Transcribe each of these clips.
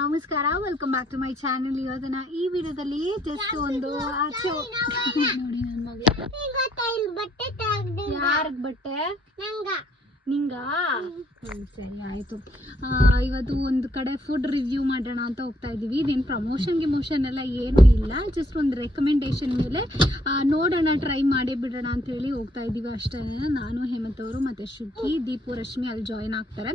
ನಮಸ್ಕಾರ, welcome back to my channel. ಇವತ್ತಿನ ಈ ವಿಡಿಯೋದಲ್ಲಿ ಜಸ್ಟ್ ಒಂದು ಆಚೆ ನೋಡಿ ನನ್ನ ಮಗಳು ಯಾರಿಗೆ ಬಟ್ಟೆ ನಿಂಗ ಸರಿ ಆಯ್ತು. ಇವತ್ತು ಒಂದು ಕಡೆ ಫುಡ್ ರಿವ್ಯೂ ಮಾಡೋಣ ಅಂತ ಹೋಗ್ತಾ ಇದ್ದೀವಿ. ಇದೇನು ಪ್ರಮೋಷನ್ ಎಲ್ಲ ಏನೂ ಇಲ್ಲ, ಜಸ್ಟ್ ಒಂದು ರೆಕಮೆಂಡೇಶನ್ ಮೇಲೆ ನೋಡೋಣ, ಟ್ರೈ ಮಾಡೇ ಬಿಡೋಣ ಅಂತೇಳಿ ಹೋಗ್ತಾ ಇದ್ದೀವಿ ಅಷ್ಟೇ. ನಾನು ಹೇಮಂತ್ ಅವರು ಮತ್ತು ಶ್ರುತಿ, ದೀಪು, ರಶ್ಮಿ ಅಲ್ಲಿ ಜಾಯ್ನ್ ಆಗ್ತಾರೆ.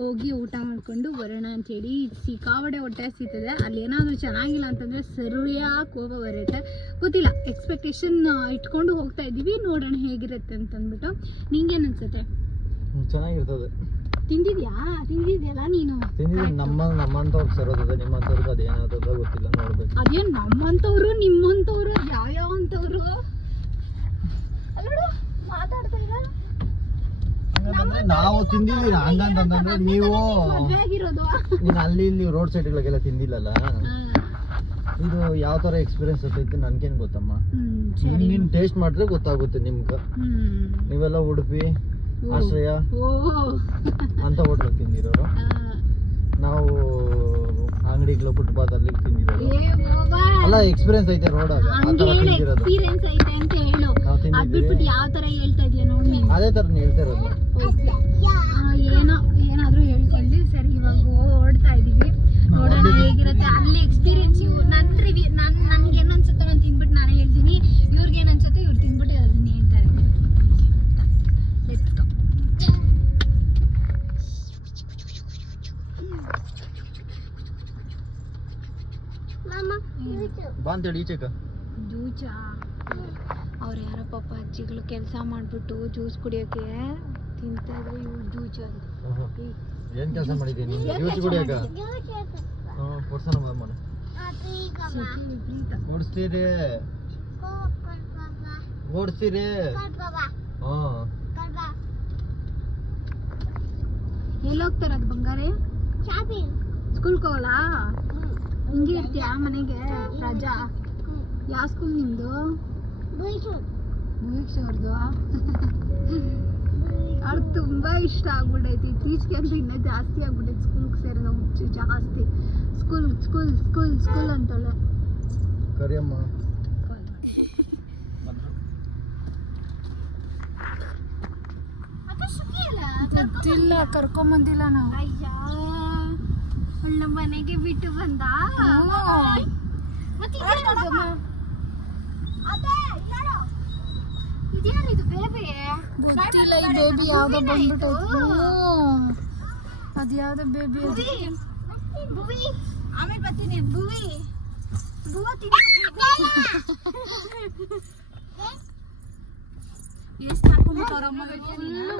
ಹೋಗಿ ಊಟ ಮಾಡಿಕೊಂಡು ಬರೋಣ ಅಂತೇಳಿ. ಸಿಕ್ಕಾಪಟ್ಟೆ ಹೊಟ್ಟೆ ಸಿಗ್ತದೆ. ಅಲ್ಲಿ ಏನಾದರೂ ಚೆನ್ನಾಗಿಲ್ಲ ಅಂತಂದರೆ ಸರಿಯಾಗಿ ಕೋಪ ಬರುತ್ತೆ. ಗೊತ್ತಿಲ್ಲ, ಎಕ್ಸ್ಪೆಕ್ಟೇಷನ್ ಇಟ್ಕೊಂಡು ಹೋಗ್ತಾ ಇದ್ದೀವಿ, ನೋಡೋಣ ಹೇಗಿರುತ್ತೆ ಅಂತಂದ್ಬಿಟ್ಟು. ನಿಂಗೇನು ಅನ್ಸುತ್ತೆ? ಚೆನ್ನಾಗಿರ್ತದೆ. ತಿಂದಿದ್ಯಲ್ಲ ನೀನು? ನಮ್ಮಂತವ್ರು ಸರೋದ, ನಿಮ್ಮಂತವ್ರಿಗೆ ಅದೇನಾಗ್ತದ ಗೊತ್ತಿಲ್ಲ, ನೋಡ್ಬೇಕು. ಅದೇನು ನಮ್ಮಂತವ್ರು ನಿಮ್ಮಂತವ್ರು ಯಾವ ಅಂತವ್ರು ಮಾತಾಡ್ತಾ ಇಲ್ಲ. ನಾವು ತಿಂದಿದ್ದೀವಿ ಹಂಗಂತಂದ್ರೆ ನೀವು ಅಲ್ಲಿ ಇಲ್ಲಿ ರೋಡ್ ಸೈಡ್ಗಳಿಗೆಲ್ಲ ತಿಂದಿಲ್ಲಲ್ಲ. ಇದು ಯಾವ ತರ ಎಕ್ಸ್ಪೀರಿಯನ್ಸ್ ಇರ್ತೈತಿ ನನ್ಗೇನ್ ಗೊತ್ತಮ್ಮ. ನೀನ್ ಟೇಸ್ಟ್ ಮಾಡಿದ್ರೆ ಗೊತ್ತಾಗುತ್ತೆ ನಿಮ್ಗೆ. ನೀವೆಲ್ಲ ಉಡುಪಿ, ಆಶ್ರಯ ಅಂತ ಹೋಟ್ಲಲ್ಲಿ ತಿಂದಿರೋರು, ನಾವು ಅಂಗಡಿಗಳು ಫುಟ್ಪಾತ್ ಅಲ್ಲಿ ತಿಂದಿರೋರು. ಅಲ್ಲ ಎಕ್ಸ್ಪೀರಿಯನ್ಸ್ ಐತೆ ರೋಡಾಗ ತಿಂದಿರೋದು. ಅದೇ ತರ ಹೇಳ್ತಾ ಇರೋದು. ಏನಾದ್ರೂ ಹೇಳ್ಕೊಳ್ಳಿ. ಸರಿ, ಇವಾಗ ಓಡ್ತಾ ಇದೀವಿ, ನೋಡೋಣ ಹೇಗಿರುತ್ತೆ ಅಲ್ಲಿ ಎಕ್ಸ್ಪೀರಿಯನ್ಸ್. ನನ್ಗೆ ಏನು ಅನ್ಸುತ್ತೆ ನಾನು ತಿಂದ್ಬಿಟ್ಟು ನಾನೇ ಹೇಳ್ತೀನಿ, ಇವ್ರಿಗೆ ಏನು ಅನ್ಸುತ್ತೆ ಇವ್ರು ತಿಂದ್ಬಿಟ್ಟು ಅದನ್ನ ಹೇಳ್ತಾರೆ. ಜ್ಯೂಸಾ? ಅವ್ರು ಯಾರೋ ಪಾಪ ಅಜ್ಜಿಗಳು ಕೆಲಸ ಮಾಡ್ಬಿಟ್ಟು ಜ್ಯೂಸ್ ಕುಡಿಯೋಕೆ ತಿಂತಾ ಇದ್ರು. ಇವ್ರು ಜ್ಯೂಸ್ ಅಂತ ಏನ್ ಕೆಲಸ ಮಾಡಿದ್ದೀನಿ ಜ್ಯೂಸ್ ಕುಡಿಯೋಕೆ? ಓಡಿಸ್ತೀರಿ? ಎಲ್ಲಿ ಹೋಗ್ತಾರದು ಬಂಗಾರೆ? ಸ್ಕೂಲ್ಗೆ ಹೋಗಲ್ಲ? ಹಿಂಗೆ ಇರ್ತೀಯಾ ಮನೆಗೆ ರಜಾ? ಯಾವ ಸ್ಕೂಲ್ ನಿಮ್ದು? ಭುವನೇಶ್ವರ್ದು. ಅವ್ರಿಗೆ ತುಂಬಾ ಇಷ್ಟ ಆಗ್ಬಿಟ್ಟೈತಿ ಇತ್ತೀಚೆಗೆ, ಅಂದ್ರೆ ಇನ್ನೂ ಜಾಸ್ತಿ ಆಗ್ಬಿಟ್ಟೈತಿ ಸ್ಕೂಲ್ಗೆ ಸೇರೋದು ಹುಚ್ಚು ಜಾಸ್ತಿ. ಸ್ಕೂಲ್ ಸ್ಕೂಲ್ ಸ್ಕೂಲ್ ಸ್ಕೂಲ್ ಅಂತಾಳೆ. ಕರಿಯಮ್ಮ ಗೊತ್ತಿಲ್ಲ, ಕರ್ಕೊಂಬಂದಿಲ್ಲ ನಾವು. ನಮ್ಮ ಮನೆಗೆ ಬಿಟ್ಟು ಬಂದ. ಇದೇನಿದು ಬೇಬಿ? ಗೊತ್ತಿಲ್ಲ, ಈ ಬೇಬಿ ಯಾವ್ದೋ ಬಂದ್ಬಿಟ್ಟೈತಿ. ಅದು ಯಾವ್ದೋ ಬೇಬಿ ಭುವಿ. ಆಮೇಲೆ ಬರ್ತೀನಿ. ಭುವಿ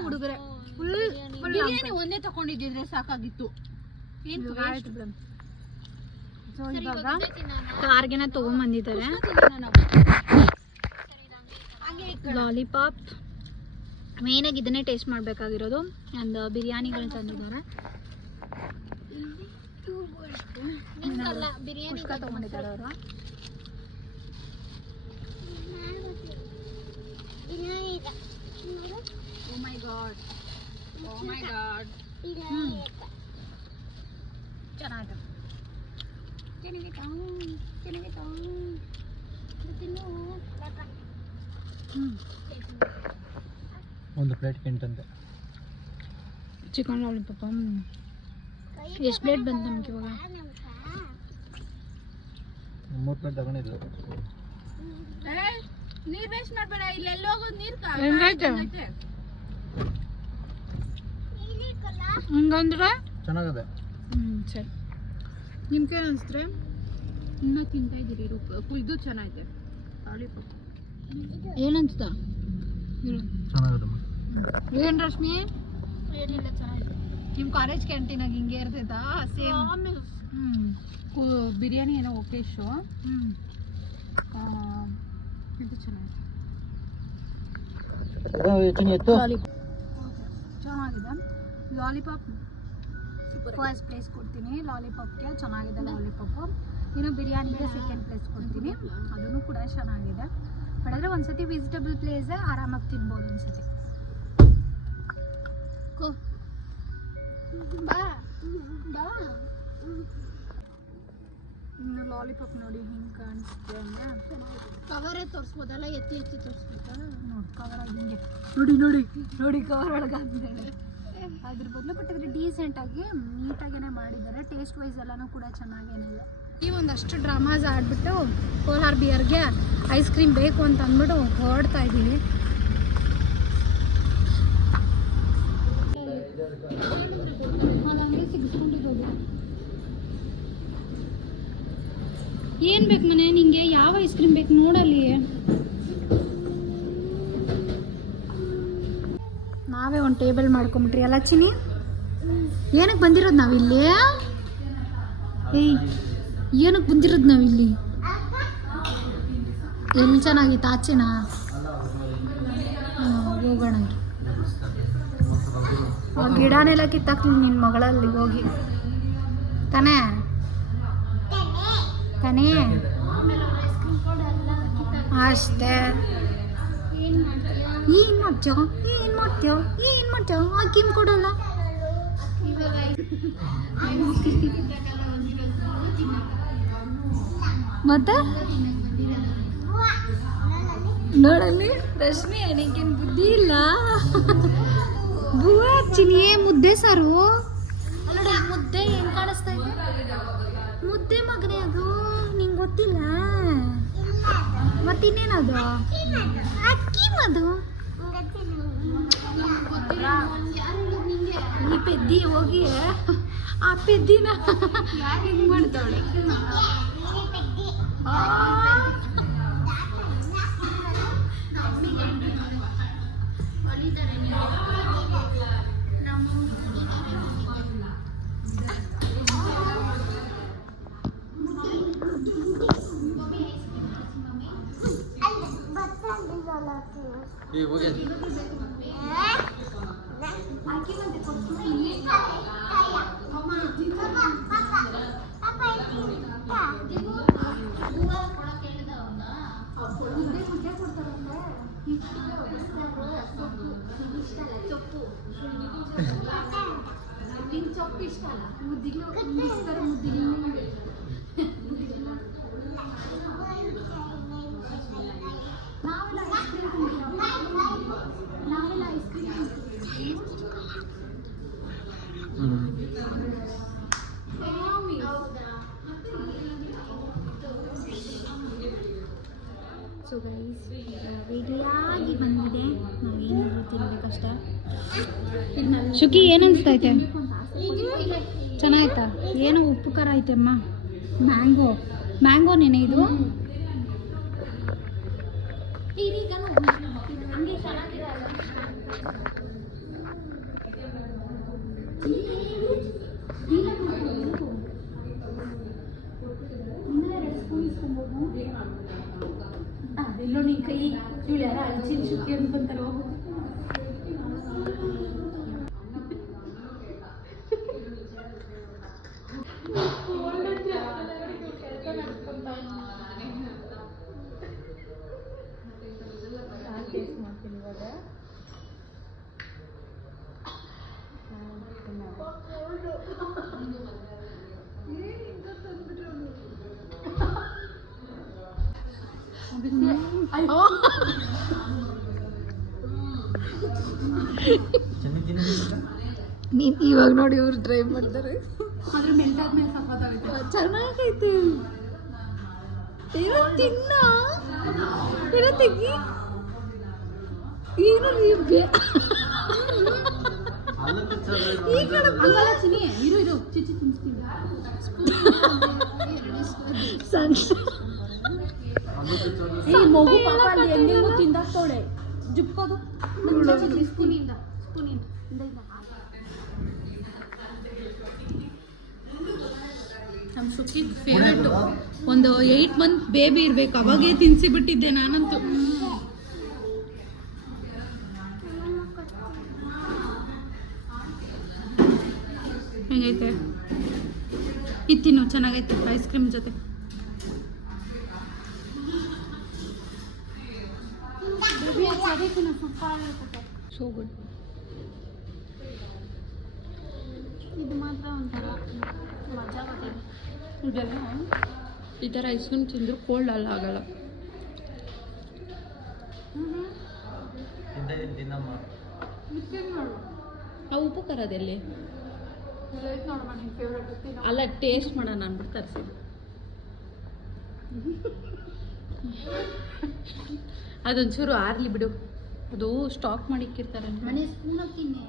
ಹುಡುಗರೆ ಒಂದೇ ತಕೊಂಡಿದ್ದಿದ್ರೆ ಸಾಕಾಗಿತ್ತು. ಕಾರ್ಗೆನ ತಗೊಂಡ್ಬಂದಿದ್ದಾರೆ ಲಾಲಿಪಾಪ್. ಮೇನಾಗಿ ಇದನ್ನೇ ಟೇಸ್ಟ್ ಮಾಡಬೇಕಾಗಿರೋದು. ಒಂದು ಬಿರಿಯಾನಿಗಳು ತಂದಿದ್ದಾರೆ. ಬಿರಿಯಾನಿ ತಗೊಂಡಿದ್ದಾರೆ ಅವರು. Oh my god. ಚೆನ್ನಾಗಿದೆ. ಒಂದು ಪ್ಲೇಟ್ ಕೆಂಟಂತೆ ಚಿಕನ್ ಲಾಲಿಪಾಪ್. ಎಷ್ಟು ಪ್ಲೇಟ್ ಬಂತು ನಮ್ಗೆ ಇವಾಗ? 3 ಪ್ಲೇಟ್ ತಗೊಂಡಿದ್ದು. ನೀರ್ ವೇಸ್ಟ್ ಮಾಡಬೇಡ, ಇಲ್ಲೆಲ್ಲ ಹೋಗೋದು ನೀರು ಹೆಂಗೈತೆ ಹಂಗಂದ್ರೆ ಚೆನ್ನಾಗದೆ. ಸರಿ, ನಿಮ್ಗೆ ಅನಿಸಿದ್ರೆ ಇನ್ನೂ ತಿಂತಾ ಇದ್ದೀರಿ. ಇದು ಚೆನ್ನಾಗಿದೆ ಲಾಲಿಪಾಪ್. ಏನನ್ಸ್ತಾ? ಚೆನ್ನಾಗದಮ್ಮ. ಏನು ರಶ್ಮಿ? ಏನಿಲ್ಲ, ಚೆನ್ನಾಗಿದೆ. ನಿಮ್ಮ ಕಾಲೇಜ್ ಕ್ಯಾಂಟೀನಾಗ ಹಿಂಗೆ ಇರ್ತೈತಾ? ಸೇಮ್. ಬಿರಿಯಾನಿ ಏನೋ ಓಕೆ ಶೋ. ಇದು ಚೆನ್ನಾಗಿದೆ. ಚೆನ್ನಾಗಿದೆ ಲಾಲಿಪಾಪ್. ಫಸ್ಟ್ ಪ್ಲೇಸ್ ಕೊಡ್ತೀನಿ ಲಾಲಿಪಾಪ್ಗೆ. ಚೆನ್ನಾಗಿದೆ ಲಾಲಿಪಾಪು. ಇನ್ನು ಬಿರಿಯಾನಿಗೆ ಸೆಕೆಂಡ್ ಪ್ಲೇಸ್ ಕೊಡ್ತೀನಿ. ಅದನ್ನು ಕೂಡ ಚೆನ್ನಾಗಿದೆ. ಬಟ್ ಒಂದ್ಸತಿ ವೆಜಿಟೇಬಲ್ ಪ್ಲೇಸ್ ಆರಾಮಾಗಿ ತಿನ್ಬೋದು ಒಂದ್ಸತಿ. ಬಾ ಬಾ ಲಾಲಿಪಾಪ್ ನೋಡಿ ಹಿಂಗೆ ಕಾಣಿಸುತ್ತೆ ಅಂದರೆ ಕವರೇ ತೋರಿಸ್ಬೋದಲ್ಲ, ಎತ್ತಿ ಎತ್ತಿ ತೋರಿಸ್ಬೇಕಾ? ನೋಡಿ ಕವರ್ ಹಿಂಗೆ ನೋಡಿ ನೋಡಿ ನೋಡಿ ಕವರ್ ಒಳಗೆ ಅಂದೇಳಿ ಅದ್ರ ಬದಲು ಬಟ್ ಅದ್ರ ಡೀಸೆಂಟಾಗಿ ನೀಟಾಗೇ ಮಾಡಿದ್ದಾರೆ. ಟೇಸ್ಟ್ ವೈಸ್ ಎಲ್ಲನೂ ಕೂಡ ಚೆನ್ನಾಗೇನಿಲ್ಲ. ಈ ಒಂದಷ್ಟು ಡ್ರಾಮಾಸ್ ಆಡ್ಬಿಟ್ಟು ಕೋಲಾರ್ ಬಿಯರ್ಗೆ ಐಸ್ ಕ್ರೀಮ್ ಬೇಕು ಅಂತ ಅಂದ್ಬಿಟ್ಟು ಹೊರಡ್ತಾ ಇದ್ದೀವಿ. ಅದಂಗೆ ಸಿಗಿಸ್ಕೊಂಡಿರೋದು. ಏನು ಬೇಕು ಮನೆ ನಿಂಗೆ? ಯಾವ ಐಸ್ ಕ್ರೀಮ್ ಬೇಕು ನೋಡಲ್ಲಿ. ನಾವೇ ಒಂದು ಟೇಬಲ್ ಮಾಡ್ಕೊಂಬಿಟ್ರಿ ಅಲ್ಲ ಚಿನಿ? ಏನಕ್ಕೆ ಬಂದಿರೋದು ನಾವಿಲ್ಲಿ? ಏಯ್ ಏನಕ್ಕೆ ಬಂದಿರೋದು ನಾವಿಲ್ಲಿ? ಎಲ್ಲಿ ಚೆನ್ನಾಗಿತ್ತು ಆಚೆನಾ? ಹೋಗೋಣ. ಆ ಗಿಡನೆಲ್ಲ ಕಿತ್ತಾಕ್ಲಿ ನಿನ್ನ ಮಗಳಲ್ಲಿ ಹೋಗಿ ತಾನೇ ತಾನೇ ಅಷ್ಟೇ. ಏನು ಮಾಡ್ತೀಯೋ ಏನು ಮಾಡ್ತೀಯೋ ಏನು ಮಾಡ್ತೀಯೋ? ಆಕಿಮ್ ಕೊಡಲ್ಲ. ಮತ್ತೆ ನೋಡಲ್ಲಿ ರಶ್ಮಿ ನಿಂಗೇನು ಬುದ್ಧಿ ಇಲ್ಲ. ಬುವ್ವ ಚಿನಿಯೇ ಮುದ್ದೆ ಸಾರು ನೋಡಿ. ಮುದ್ದೆ ಏನು ಕಾಣಿಸ್ತಾ ಇದೆ? ಮುದ್ದೆ ಮಗನೇ ಅದು. ನಿಂಗೆ ಗೊತ್ತಿಲ್ಲ? ಮತ್ತಿನ್ನೇನದು? ಅಕ್ಕಿ ಮದು. ಈ ಪೆದ್ದಿ ಹೋಗಿ ಆ ಪೆದ್ದಿನ ಹಿಂಗೆ ಮಾಡ್ತಾವಳೆ. ಸೊಪ್ಪು ಇಷ್ಟ ಅಲ್ಲ ಮುದ್ದಿಗೆ ಮುದ್ದಿಗೆ ನಾವೆಲ್ಲ ಐಸ್ ಕ್ರೀಮ್ ಸೊ ಗೈಸ್ ರೆಡಿಯಾಗಿ ಬಂದಿದೆ. ನಾವೇನಾದರೂ ತಿನ್ಬೇಕಷ್ಟೆ. ಶುಕಿ ಏನು ಅನಿಸ್ತೈತೆ? ಚೆನ್ನಾಯ್ತಾ? ಏನೋ ಉಪ್ಪು ಖಾರ ಐತೆಮ್ಮ. ಮ್ಯಾಂಗೋ ನೆನೆ ಇದು. ಅದೆಲ್ಲೋ ನಿನ್ ಕೈ ಇವಳು ಯಾರ ಅಲ್ಚಿನ ಶುಕಿ ಅನ್ಕೊಂತಾರೋ. ನೀನ್ ಇವಾಗ ನೋಡಿ ಇವ್ರು ಡ್ರೈವ್ ಮಾಡ್ತಾರೆ. ಚೆನ್ನಾಗೈತೆ. ಏನೋ ತಿನ್ನ ಏನೋ ತೆಗಿ. ಏನು ಈ ಕಡೆ ಚಿನಿ ಇರು ಚಿಚ್ಚಿ ತಿನ್ಸ್ತೀನಿ. ಮಗು ಪಾಪ ಅಲ್ಲಿ ಹೆಂಗೆಂಗೋ ತಿಂದಾಕ್ತವಳೆ. ಜುಬ್ಕೋದು ಸ್ಪೂನಿಂದ ನಮ್ಮ ಶುಕಿದ್ ಫೇವ್ರೇಟು. ಒಂದು 8 month ಬೇಬಿ ಇರ್ಬೇಕು ಅವಾಗೇ ತಿನ್ಸಿಬಿಟ್ಟಿದ್ದೆ ನಾನಂತೂ. ಹೆಂಗೈತೆ? ಇತ್ತಿನ್ನು ಚೆನ್ನಾಗೈತೆ ಐಸ್ ಕ್ರೀಮ್ ಜೊತೆ. So good. ಇದು ಮಾತ್ರ ಒಂಥರ ಮಜಾ ಕೊಟ್ಟಿದೆ. ಇದೆಲ್ಲ ಈ ಥರ ಐಸ್ ಕ್ರೀಮ್ ತಿಂದರೂ ಕೋಲ್ಡ್ ಅಲ್ಲ ಆಗಲ್ಲ. ತಿನ್ನಮ್ಮ. ಆ ಉಪ್ಪು ಖಾರದೆಲ್ಲಿ ಅಲ್ಲ ಟೇಸ್ಟ್ ಮಾಡೋಣ ಅಂದ್ಬಿಟ್ಟು ತರಿಸಿದ್ದು. ಅದೊಂಚೂರು ಆರ್ಲಿ ಬಿಡು, ಅದು ಸ್ಟಾಕ್ ಮಾಡಿಕ್ಕಿರ್ತಾರೆ. ಮನೆ ಸ್ಪೂನ್ ಹಾಕಿನಿ.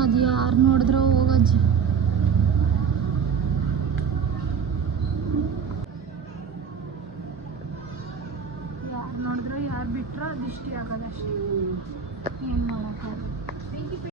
ಅದು ಯಾರು ನೋಡಿದ್ರೆ ಹೋಗಜ್ಜಿ. ಯಾರು ನೋಡಿದ್ರೆ ಯಾರು ಬಿಟ್ರೆ ಅದು ಇಷ್ಟೇ ಆಗೋದಷ್ಟೇ. ಏನು ಮಾಡೋಕ್ಕಾಗಲ್ಲ.